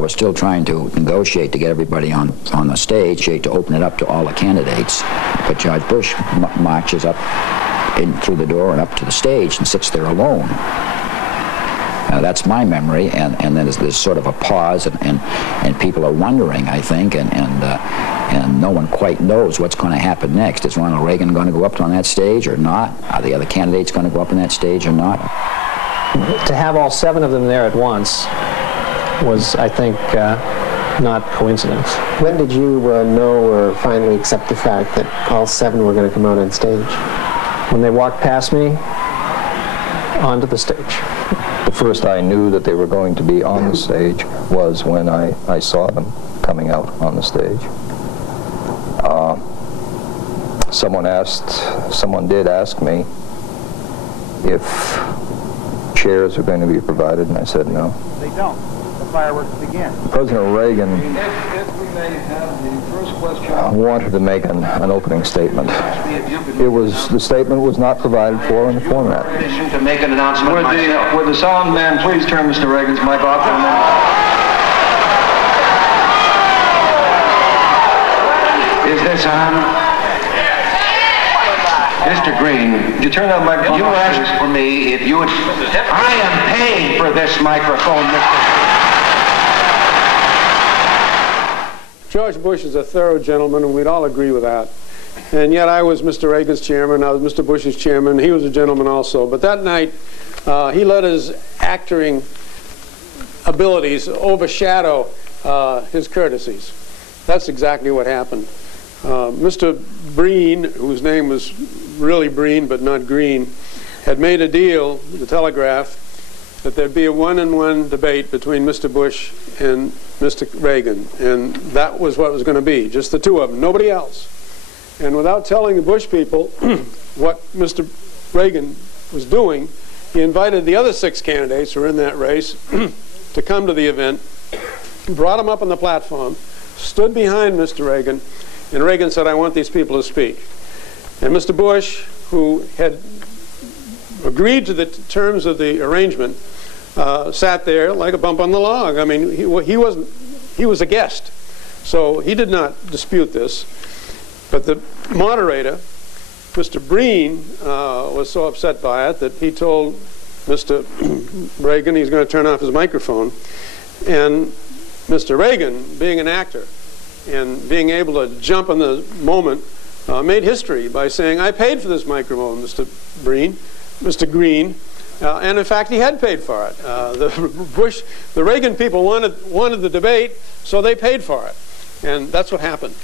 We're still trying to negotiate to get everybody on the stage, to open it up to all the candidates. But George Bush marches up in through the door and up to the stage and sits there alone. That's my memory, and then there's sort of a pause, and people are wondering, I think, and no one quite knows what's going to happen next. Is Ronald Reagan going to go up on that stage or not? Are the other candidates going to go up on that stage or not? To have all 7 of them there at once was, I think, not coincidence. When did you know or finally accept the fact that all 7 were going to come out on stage? When they walked past me onto the stage. The first I knew that they were going to be on the stage was when I saw them coming out on the stage. Someone did ask me if chairs were going to be provided, and I said no. They don't. The fireworks begin. President Reagan If we may have the first question. wanted to make an opening statement. The statement was not provided for in the format. To make an announcement Would the sound man please turn Mr. Reagan's mic off for a minute? Is this on? Mr. Green, would you turn that microphone You off, asked for me if you would... I am paying for this microphone, Mr. George Bush is a thorough gentleman, and we'd all agree with that. And yet I was Mr. Reagan's chairman, I was Mr. Bush's chairman, he was a gentleman also. But that night, he let his acting abilities overshadow his courtesies. That's exactly what happened. Mr. Breen, whose name was really Breen but not Green, had made a deal with the Telegraph that there'd be a one-on-one debate between Mr. Bush and Mr. Reagan, and that was what it was going to be, just the 2 of them, nobody else. And without telling the Bush people what Mr. Reagan was doing, he invited the other 6 candidates who were in that race to come to the event, brought them up on the platform, stood behind Mr. Reagan, and Reagan said, "I want these people to speak." And Mr. Bush, who had agreed to the terms of the arrangement, sat there like a bump on the log. I mean, he was a guest, so he did not dispute this. But the moderator, Mr. Breen, was so upset by it that he told Mr. Reagan he's going to turn off his microphone. And Mr. Reagan, being an actor and being able to jump in the moment, made history by saying, "I paid for this microphone, Mr. Green," and in fact he had paid for it. The Reagan people wanted the debate, so they paid for it, and that's what happened.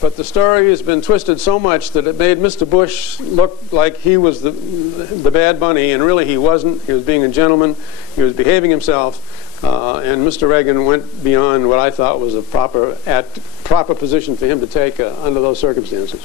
But the story has been twisted so much that it made Mr. Bush look like he was the bad bunny, and really he wasn't. He was being a gentleman. He was behaving himself, and Mr. Reagan went beyond what I thought was a proper position for him to take under those circumstances.